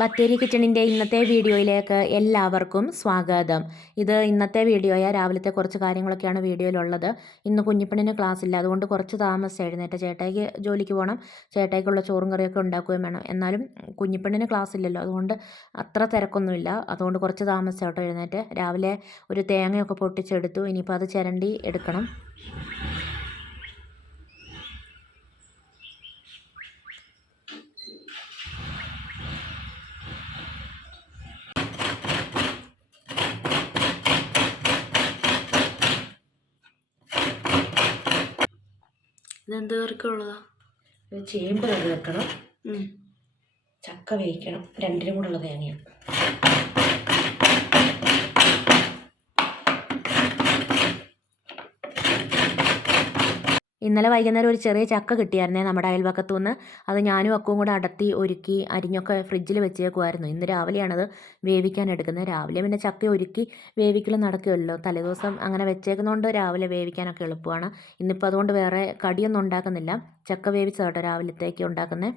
ബത്തേരി കിച്ചണിൻ്റെ ഇന്നത്തെ വീഡിയോയിലേക്ക് എല്ലാവർക്കും സ്വാഗതം. ഇത് ഇന്നത്തെ വീഡിയോയാണ്. രാവിലത്തെ കുറച്ച് കാര്യങ്ങളൊക്കെയാണ് വീഡിയോയിലുള്ളത്. ഇന്ന് കുഞ്ഞിപ്പെണ്ണിന് ക്ലാസ് ഇല്ല, അതുകൊണ്ട് കുറച്ച് താമസിച്ച് എഴുന്നേറ്റ്. ചേട്ടായിക്ക് ജോലിക്ക് പോകണം, ചേട്ടായിക്കുള്ള ചോറും കറിയൊക്കെ ഉണ്ടാക്കുകയും വേണം. എന്നാലും കുഞ്ഞിപ്പെണ്ണിന് ക്ലാസ് ഇല്ലല്ലോ, അതുകൊണ്ട് അത്ര തിരക്കൊന്നുമില്ല. അതുകൊണ്ട് കുറച്ച് താമസിച്ചോട്ടോ എഴുന്നേറ്റ്. രാവിലെ ഒരു തേങ്ങയൊക്കെ പൊട്ടിച്ചെടുത്തു. ഇനിയിപ്പോൾ അത് ചിരണ്ടി എടുക്കണം. ഇതെന്ത് കറിക്കുള്ളതാ? ചേമ്പ് കറി വെക്കണം, ചക്ക വേവിക്കണം, രണ്ടിനും കൂടെ ഉള്ള തേങ്ങയാണ്. ഇന്നലെ വൈകുന്നേരം ഒരു ചെറിയ ചക്ക കിട്ടിയായിരുന്നേ നമ്മുടെ അയൽവക്കത്തു നിന്ന്. അത് ഞാനും അക്കവും കൂടെ അടത്തി ഒരുക്കി അരിഞ്ഞൊക്കെ ഫ്രിഡ്ജിൽ വെച്ചേക്കുമായിരുന്നു. ഇന്ന് രാവിലെയാണത് വേവിക്കാൻ എടുക്കുന്നത്. രാവിലെ പിന്നെ ചക്ക ഒരുക്കി വേവിക്കലും നടക്കുമല്ലോ. തലേദിവസം അങ്ങനെ വെച്ചേക്കുന്നതുകൊണ്ട് രാവിലെ വേവിക്കാനൊക്കെ എളുപ്പമാണ്. ഇന്നിപ്പോൾ അതുകൊണ്ട് വേറെ കടിയൊന്നും ഉണ്ടാക്കുന്നില്ല. ചക്ക വേവിച്ചതാട്ടോ രാവിലത്തേക്ക് ഉണ്ടാക്കുന്നത്.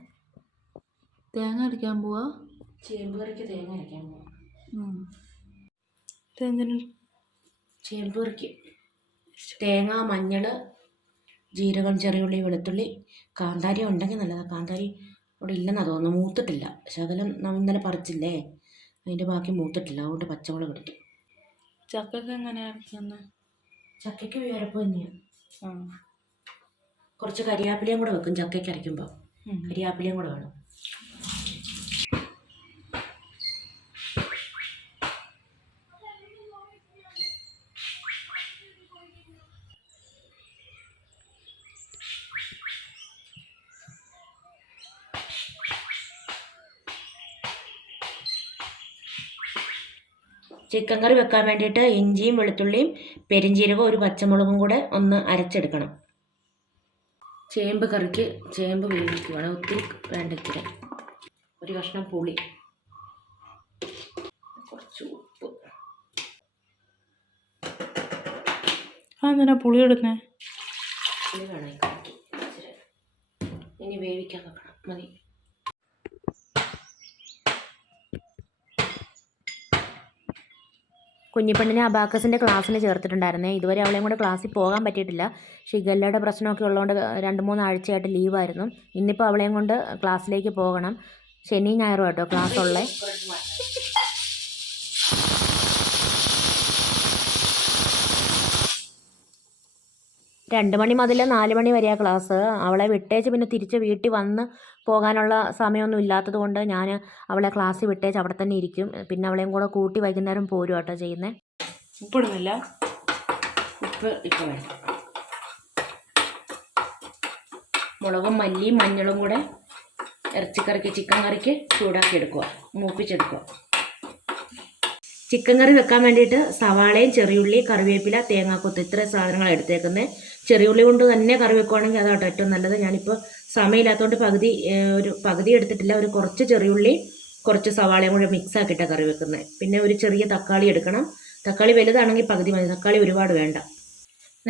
തേങ്ങ അരയ്ക്കാൻ പോവാ? ചേമ്പ് കറിക്ക് തേങ്ങ അരയ്ക്കാൻ പോവാം. ചേമ്പ് കറിക്ക് തേങ്ങ, മഞ്ഞൾ, ജീരകം, ചെറിയുള്ളി, വെളുത്തുള്ളി, കാന്താരി ഉണ്ടെങ്കിൽ നല്ലതാണ്. കാന്താരി ഇവിടെ ഇല്ലെന്നാണ് തോന്നുന്നു, മൂത്തിട്ടില്ല. ശകലം ഇന്നലെ പറിച്ചില്ലേ, അതിൻ്റെ ബാക്കി മൂത്തിട്ടില്ല, അതുകൊണ്ട് പച്ചമുളക് എടുത്തു. ചക്കയ്ക്ക് എങ്ങനെയാണ്? ചക്കയ്ക്ക് ഉയരപ്പ് തന്നെയാണ്. കുറച്ച് കരിയാപ്പിലയും കൂടെ വെക്കും ചക്കയ്ക്ക് അരയ്ക്കുമ്പോൾ. കരിയാപ്പിലയും കൂടെ വേണം. ചിക്കൻ കറി വെക്കാൻ വേണ്ടിയിട്ട് ഇഞ്ചിയും വെളുത്തുള്ളിയും പെരിഞ്ചീരകവും ഒരു പച്ചമുളകും കൂടെ ഒന്ന് അരച്ചെടുക്കണം. ചേമ്പ് കറിക്ക് ചേമ്പ് വേവിക്കുകയാണ്. ഒത്തിരി വേണ്ട, ഇച്ചിരി. ഒരു കഷ്ണം പുളി, കുറച്ച് ഉപ്പ്. എന്തിനാ പുളി ഇടുന്നേ? പുളി വേണം കറിക്ക്. ഇനി വേവിക്കാൻ വെക്കണം, മതി. കുഞ്ഞിപ്പെണ്ണിനെ അബാക്കസിൻ്റെ ക്ലാസ്സിന് ചേർത്തിട്ടുണ്ടായിരുന്നേ. ഇതുവരെ അവളെയും കൂടെ ക്ലാസ്സിൽ പോകാൻ പറ്റിയിട്ടില്ല. ഷിഗല്ലയുടെ പ്രശ്നമൊക്കെ ഉള്ളതുകൊണ്ട് 2-3 ആഴ്ചയായിട്ട് ലീവായിരുന്നു. ഇന്നിപ്പോൾ അവളെയും കൊണ്ട് ക്ലാസ്സിലേക്ക് പോകണം. ശനി ഞായറും കേട്ടോ ക്ലാസ് ഉള്ളത്. 2 മണി മുതൽ 4 മണി വരെയാണ് ക്ലാസ്. അവളെ വിട്ടേച്ച് പിന്നെ തിരിച്ച് വീട്ടിൽ വന്ന് പോകാനുള്ള സമയമൊന്നും ഇല്ലാത്തത് കൊണ്ട് ഞാൻ അവളെ ക്ലാസ്സിൽ വിട്ടേച്ച് അവിടെ തന്നെ ഇരിക്കും. പിന്നെ അവളെയും കൂടെ കൂട്ടി വൈകുന്നേരം പോരും കേട്ടോ ചെയ്യുന്നത്. ഉപ്പിടുന്നില്ല? ഉപ്പ് ഇപ്പോൾ വേണം. മുളകും മല്ലിയും മഞ്ഞളും കൂടെ ഇറച്ചിക്കറിക്ക്, ചിക്കൻ കറിക്ക് ചൂടാക്കി എടുക്കുക, മൂപ്പിച്ചെടുക്കുക. ചിക്കൻ കറി വെക്കാൻ വേണ്ടിയിട്ട് സവാളയും ചെറിയുള്ളി, കറിവേപ്പില, തേങ്ങാക്കൊത്ത്, ഇത്രയും സാധനങ്ങളാണ് എടുത്തേക്കുന്നത്. ചെറിയുള്ളി കൊണ്ട് തന്നെ കറി വെക്കുവാണെങ്കിൽ അതാട്ടോ ഏറ്റവും നല്ലത്. ഞാനിപ്പോൾ സമയമില്ലാത്തതുകൊണ്ട് പകുതി എടുത്തിട്ടില്ല. ഒരു കുറച്ച് ചെറിയുള്ളി, കുറച്ച് സവാളയും കൂടെ മിക്സ് ആക്കിയിട്ടാണ് കറി വെക്കുന്നത്. പിന്നെ ഒരു ചെറിയ തക്കാളി എടുക്കണം. തക്കാളി വലുതാണെങ്കിൽ പകുതി മതി, തക്കാളി ഒരുപാട് വേണ്ട.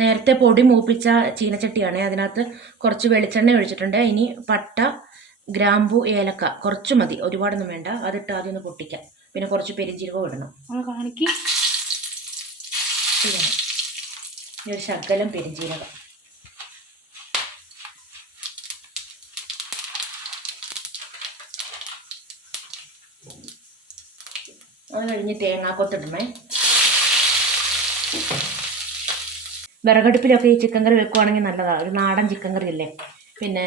നേരത്തെ പൊടി മൂപ്പിച്ച ചീനച്ചട്ടിയാണ്. അതിനകത്ത് കുറച്ച് വെളിച്ചെണ്ണ ഒഴിച്ചിട്ടുണ്ട്. ഇനി പട്ട, ഗ്രാമ്പു, ഏലക്ക കുറച്ച് മതി, ഒരുപാടൊന്നും വേണ്ട. അതിട്ട് ആദ്യം ഒന്ന് പൊട്ടിക്കാം. പിന്നെ കുറച്ച് പെരിഞ്ജീരകവും ഇടണം. കാണിക്ക്. ഒരു ശകലം പെരിഞ്ജീരകം. അത് കഴിഞ്ഞ് തേങ്ങാക്കൊത്തിടണേ. വിറകടുപ്പിലൊക്കെ ഈ ചിക്കൻ കറി വെക്കുവാണെങ്കിൽ നല്ലതാണ്. ഒരു നാടൻ ചിക്കൻ കറി അല്ലേ. പിന്നെ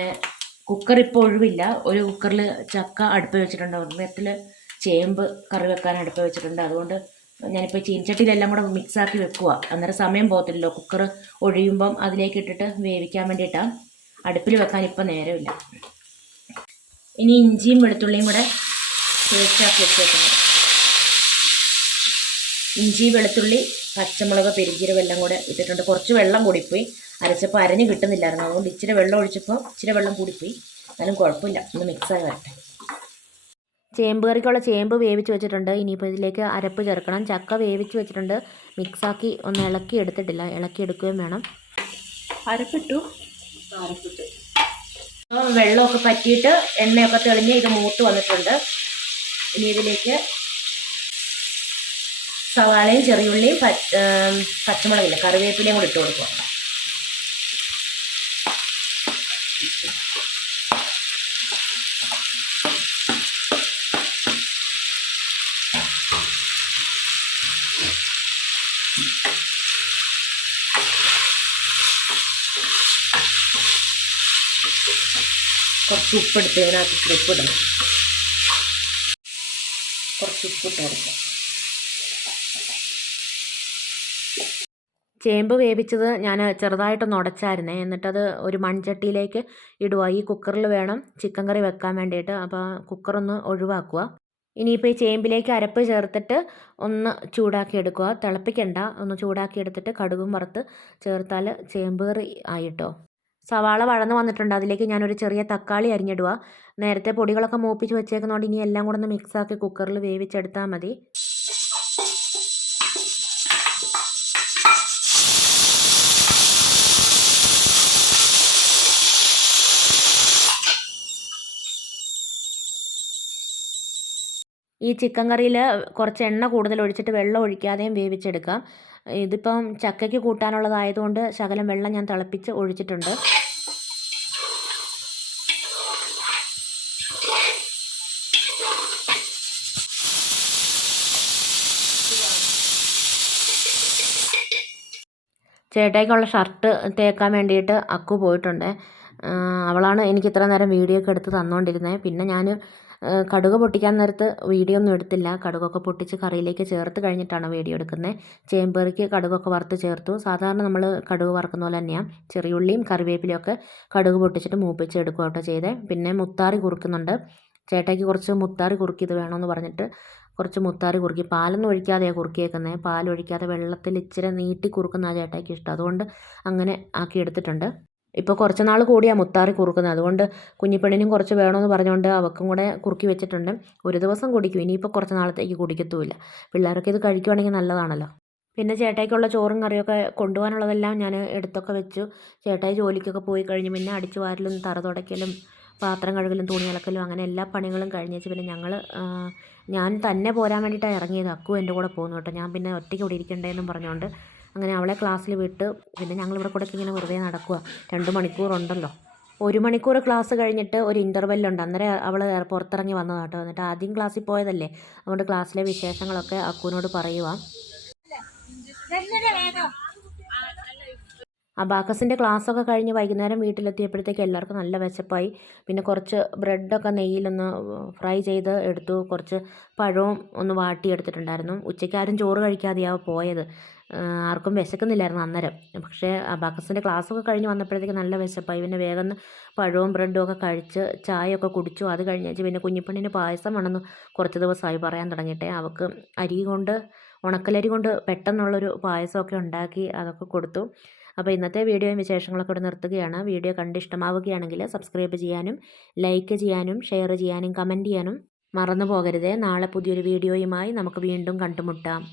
കുക്കർ ഇപ്പോൾ ഒഴിവില്ല. ഒരു കുക്കറിൽ ചക്ക അടുപ്പ് വെച്ചിട്ടുണ്ട്, ഒരെണ്ണത്തിൽ ചേമ്പ് കറി വെക്കാൻ അടുപ്പ് വെച്ചിട്ടുണ്ട്. അതുകൊണ്ട് ഞാനിപ്പോൾ ചീനച്ചട്ടിയിലെല്ലാം കൂടെ മിക്സാക്കി വെക്കുക. അന്നേരം സമയം പോകത്തില്ലല്ലോ. കുക്കർ ഒഴിയുമ്പം അതിലേക്ക് ഇട്ടിട്ട് വേവിക്കാൻ വേണ്ടിയിട്ടാണ്. അടുപ്പിൽ വെക്കാൻ ഇപ്പം നേരമില്ല. ഇനി ഇഞ്ചിയും വെളുത്തുള്ളിയും കൂടെ പേസ്റ്റാക്കി വെച്ചേക്കുന്നത്. ഇഞ്ചി, വെളുത്തുള്ളി, പച്ചമുളക്, പെരിഞ്ജീരകം എല്ലാം കൂടെ ഇട്ടിട്ടുണ്ട്. കുറച്ച് വെള്ളം കൂടിപ്പോയി, അരച്ചപ്പോൾ അരഞ്ഞ് കിട്ടുന്നില്ലായിരുന്നു. അതുകൊണ്ട് ഇച്ചിരി വെള്ളം ഒഴിച്ചപ്പോൾ ഇച്ചിരി വെള്ളം കൂടിപ്പോയി. എന്നാലും കുഴപ്പമില്ല, ഒന്ന് മിക്സായി വരട്ടെ. ചേമ്പ് കറിക്കുള്ള ചേമ്പ് വേവിച്ച് വെച്ചിട്ടുണ്ട്. ഇനിയിപ്പോൾ ഇതിലേക്ക് അരപ്പ് ചേർക്കണം. ചക്ക വേവിച്ച് വെച്ചിട്ടുണ്ട്, മിക്സാക്കി ഒന്ന് ഇളക്കി എടുത്തിട്ടില്ല, ഇളക്കി എടുക്കുകയും വേണം. അരപ്പിട്ടു. വെള്ളമൊക്കെ പറ്റിയിട്ട് എണ്ണയൊക്കെ തെളിഞ്ഞ് ഇത് മൂത്ത് വന്നിട്ടുണ്ട്. ഇനി ഇതിലേക്ക് സവാളയും ചെറിയുള്ളിയും പച്ചമുളകില്ല കറിവേപ്പിലയും കൂടി ഇട്ട് കൊടുക്കുക. കുറച്ച് ഉപ്പെടുത്ത് ഇതിനകത്ത് ഉപ്പിടണം. കുറച്ച് ഉപ്പിട്ട് കൊടുക്കാം. ചേമ്പ് വേവിച്ചത് ഞാൻ ചെറുതായിട്ടൊന്ന് ഉടച്ചായിരുന്നേ. എന്നിട്ടത് ഒരു മൺചട്ടിയിലേക്ക് ഇടുക. ഈ കുക്കറിൽ വേണം ചിക്കൻ കറി വെക്കാൻ വേണ്ടിയിട്ട്. അപ്പോൾ കുക്കറൊന്ന് ഒഴിവാക്കുക. ഇനിയിപ്പോൾ ഈ ചേമ്പിലേക്ക് അരപ്പ് ചേർത്തിട്ട് ഒന്ന് ചൂടാക്കി എടുക്കുക. തിളപ്പിക്കണ്ട, ഒന്ന് ചൂടാക്കി എടുത്തിട്ട് കടുകും വറുത്ത് ചേർത്താൽ ചേമ്പ് കറി ആയിട്ടോ. സവാള വഴന്ന് വന്നിട്ടുണ്ട്. അതിലേക്ക് ഞാനൊരു ചെറിയ തക്കാളി അരിഞ്ഞിടുക. നേരത്തെ പൊടികളൊക്കെ മൂപ്പിച്ച് വെച്ചേക്കുന്നതുകൊണ്ട് ഇനി എല്ലാം കൂടെ ഒന്ന് മിക്സാക്കി കുക്കറിൽ വേവിച്ചെടുത്താൽ മതി. ഈ ചിക്കൻ കറിയിൽ കുറച്ച് എണ്ണ കൂടുതൽ ഒഴിച്ചിട്ട് വെള്ളം ഒഴിക്കാതെയും വേവിച്ചെടുക്കാം. ഇതിപ്പം ചക്കയ്ക്ക് കൂട്ടാനുള്ളതായതുകൊണ്ട് ശകലം വെള്ളം ഞാൻ തിളപ്പിച്ച് ഒഴിച്ചിട്ടുണ്ട്. ചേട്ടായിക്കുള്ള ഷർട്ട് തേക്കാൻ വേണ്ടിയിട്ട് അക്കു പോയിട്ടുണ്ട്. അവളാണ് എനിക്ക് ഇത്ര നേരം വീഡിയോ ഒക്കെ എടുത്ത് തന്നുകൊണ്ടിരുന്നത്. പിന്നെ ഞാൻ കടുക് പൊട്ടിക്കാൻ നേരത്ത് വീഡിയോ ഒന്നും എടുത്തില്ല. കടുകൊക്കെ പൊട്ടിച്ച് കറിയിലേക്ക് ചേർത്ത് കഴിഞ്ഞിട്ടാണ് വീഡിയോ എടുക്കുന്നത്. ചേമ്പേറിക്ക് കടുകൊക്കെ വറുത്ത് ചേർത്തു. സാധാരണ നമ്മൾ കടുക് വറുക്കുന്ന പോലെ തന്നെയാണ്. ചെറിയുള്ളിയും കറിവേപ്പിലയും ഒക്കെ കടുക് പൊട്ടിച്ചിട്ട് മൂപ്പിച്ച് എടുക്കുക കേട്ടോ ചെയ്തേ. പിന്നെ മുത്താറി കുറുക്കുന്നുണ്ട്. ചേട്ടായിക്ക് കുറച്ച് മുത്താറി കുറുക്കിയത് വേണമെന്ന് പറഞ്ഞിട്ട് കുറച്ച് മുത്താറി കുറുക്കി. പാലൊന്നും ഒഴിക്കാതെയാണ് കുറുക്കിയേക്കുന്നത്. പാലൊഴിക്കാതെ വെള്ളത്തിൽ ഇച്ചിരി നീട്ടി കുറുക്കുന്ന ചേട്ടായിക്ക് ഇഷ്ടം. അതുകൊണ്ട് അങ്ങനെ ആക്കി എടുത്തിട്ടുണ്ട്. ഇപ്പോൾ കുറച്ച് നാൾ കൂടിയാണ് മുത്താറി കുറുക്കുന്നത്. അതുകൊണ്ട് കുഞ്ഞിപ്പെണ്ണിനും കുറച്ച് വേണമെന്ന് പറഞ്ഞുകൊണ്ട് അവൾക്കും കൂടെ കുറുക്കി വെച്ചിട്ടുണ്ട്. ഒരു ദിവസം കുടിക്കും, ഇനിയിപ്പോൾ കുറച്ച് നാളത്തേക്ക് കുടിക്കത്തുമില്ല. പിള്ളേരൊക്കെ ഇത് കഴിക്കുവാണെങ്കിൽ നല്ലതാണല്ലോ. പിന്നെ ചേട്ടായിക്കുള്ള ചോറും കറിയൊക്കെ കൊണ്ടുപോകാനുള്ളതെല്ലാം ഞാൻ എടുത്തൊക്കെ വെച്ചു. ചേട്ടായി ജോലിക്കൊക്കെ പോയി കഴിഞ്ഞ് പിന്നെ അടിച്ചു വാരലും തറ തുടയ്ക്കലും പാത്രം കഴുകലും തുണി അലക്കലും അങ്ങനെ എല്ലാ പണികളും കഴിഞ്ഞേച്ച് പിന്നെ ഞാൻ തന്നെ പോരാൻ വേണ്ടിയിട്ടാണ് ഇറങ്ങിയത്. അക്കു എൻ്റെ കൂടെ പോകുന്നു കേട്ടോ. ഞാൻ പിന്നെ ഒറ്റയ്ക്ക് ഇവിടെ ഇരിക്കണ്ടേന്നും പറഞ്ഞുകൊണ്ട് അങ്ങനെ അവളെ ക്ലാസ്സിൽ വിട്ട് പിന്നെ ഞങ്ങളിവിടെ കൂടെ ഇങ്ങനെ വെറുതെ നടക്കുക. 2 മണിക്കൂറുണ്ടല്ലോ. 1 മണിക്കൂർ ക്ലാസ് കഴിഞ്ഞിട്ട് ഒരു ഇൻ്റർവെല്ലുണ്ട്. അന്നേരം അവൾ പുറത്തിറങ്ങി വന്നതാണ് കേട്ടോ. എന്നിട്ട് ആദ്യം ക്ലാസ്സിൽ പോയതല്ലേ, അതുകൊണ്ട് ക്ലാസ്സിലെ വിശേഷങ്ങളൊക്കെ അക്കുവിനോട് പറയുക. അബാക്കസിൻ്റെ ക്ലാസ്സൊക്കെ കഴിഞ്ഞ് വൈകുന്നേരം വീട്ടിലെത്തിയപ്പോഴത്തേക്ക് എല്ലാവർക്കും നല്ല വിശപ്പായി. പിന്നെ കുറച്ച് ബ്രെഡൊക്കെ നെയ്യിലൊന്ന് ഫ്രൈ ചെയ്ത് എടുത്തു. കുറച്ച് പഴവും ഒന്ന് വാട്ടിയെടുത്തിട്ടുണ്ടായിരുന്നു. ഉച്ചയ്ക്ക് ആരും ചോറ് കഴിക്കാതെയാണ് പോയത്. ആർക്കും വിശക്കുന്നില്ലായിരുന്നു അന്നേരം. പക്ഷേ അബാക്കസിൻ്റെ ക്ലാസ്സൊക്കെ കഴിഞ്ഞ് വന്നപ്പോഴത്തേക്ക് നല്ല വിശപ്പായി. പിന്നെ വേഗം പഴവും ബ്രെഡും ഒക്കെ കഴിച്ച് ചായയൊക്കെ കുടിച്ചു. അത് കഴിഞ്ഞേച്ച് പിന്നെ കുഞ്ഞിപ്പെണ്ണിന് പായസം വേണമെന്ന് കുറച്ച് ദിവസമായി പറയാൻ തുടങ്ങിയിട്ടേ. അവൾക്ക് ഉണക്കലരി കൊണ്ട് പെട്ടെന്നുള്ളൊരു പായസമൊക്കെ ഉണ്ടാക്കി അതൊക്കെ കൊടുത്തു. അപ്പോൾ ഇന്നത്തെ വീഡിയോയും വിശേഷങ്ങളൊക്കെ ഇവിടെ നിർത്തുകയാണ്. വീഡിയോ കണ്ട് ഇഷ്ടമാവുകയാണെങ്കിൽ സബ്സ്ക്രൈബ് ചെയ്യാനും ലൈക്ക് ചെയ്യാനും ഷെയർ ചെയ്യാനും കമൻറ്റ് ചെയ്യാനും മറന്നു പോകരുതേ. നാളെ പുതിയൊരു വീഡിയോയുമായി നമുക്ക് വീണ്ടും കണ്ടുമുട്ടാം.